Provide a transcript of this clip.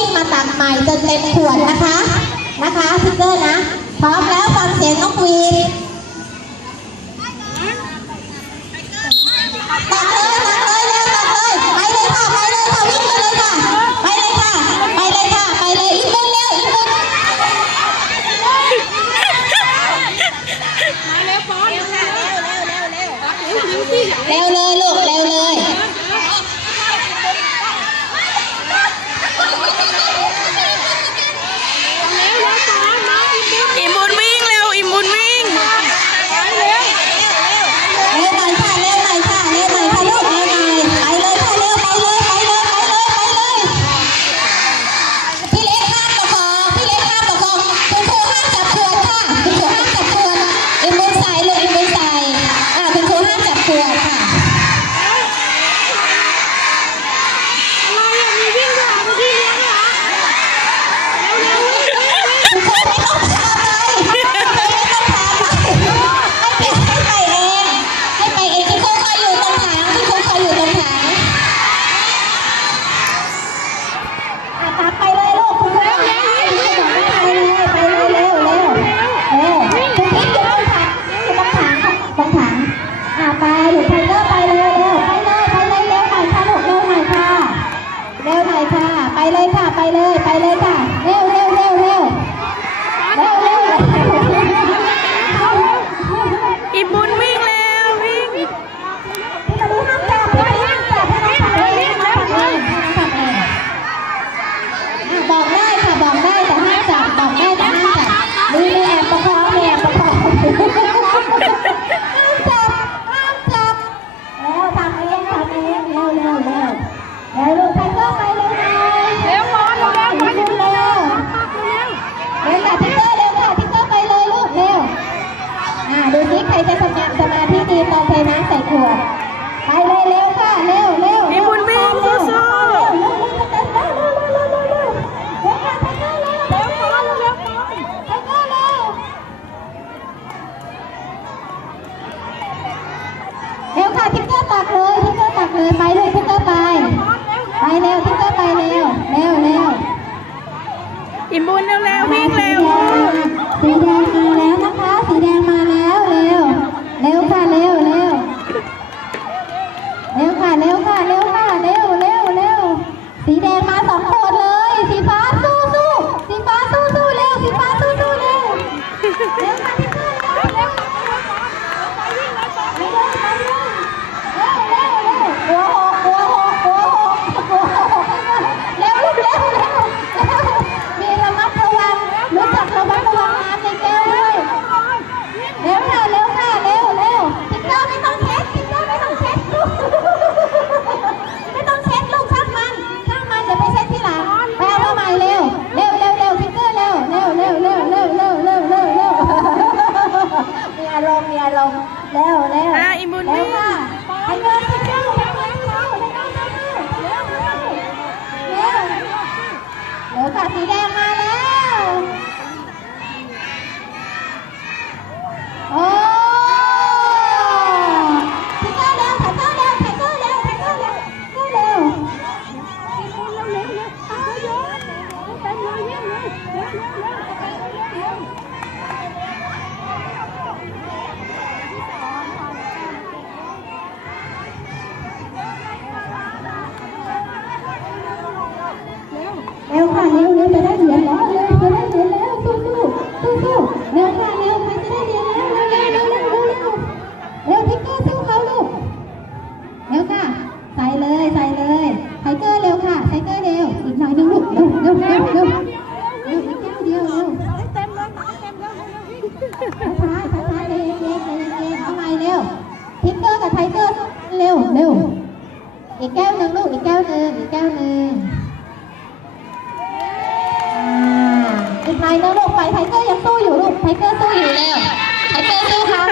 ิ่งมาตักใหม่จนเต็มขวดนะคะนะคะทิกเกอร์นะ พร้อมแล้วฟังเสียงนกวีด ปวดค่ะ ค่ะ ไปเลย ไปเลยค่ะ ใครจะสมาสมาธิดีตอนเทน้ำใส่ขวด ไปเลยเร็วค่ะ เร็วเร็วพี่บุญมีสู้สู้เร็วค่ะทิกเกอร์ตักเลยทิกเกอร์ตักเลย ไปเลยทิกเกอร์ไป ไปเร็วทิกเกอร์ไปเร็ว เร็วเร็วอิ่มบุญเร็วเร็ววิ่ง เราแล้วแล้วอิมูนแล้วค่ เลยไทเกอร์เร็วค่ะไทเกอร์เร็วอีกหน่อยนึงลูกเร็วเร็วเร็วเร็วเร็วอีกแก้วเดียวเร็วเต็มเลยเต็มเลยช้าช้าช้าเร็วเร็วเร็วเร็วเอาใหม่เร็วทิกเกอร์กับไทเกอร์เร็วเร็วอีกแก้วหนึ่งลูกอีกแก้วหนึ่งอีกแก้วหนึ่งอีกหน่อยนึงลูกไปไทเกอร์ยังสู้อยู่ลูกไทเกอร์สู้อยู่เร็วไทเกอร์สู้ครั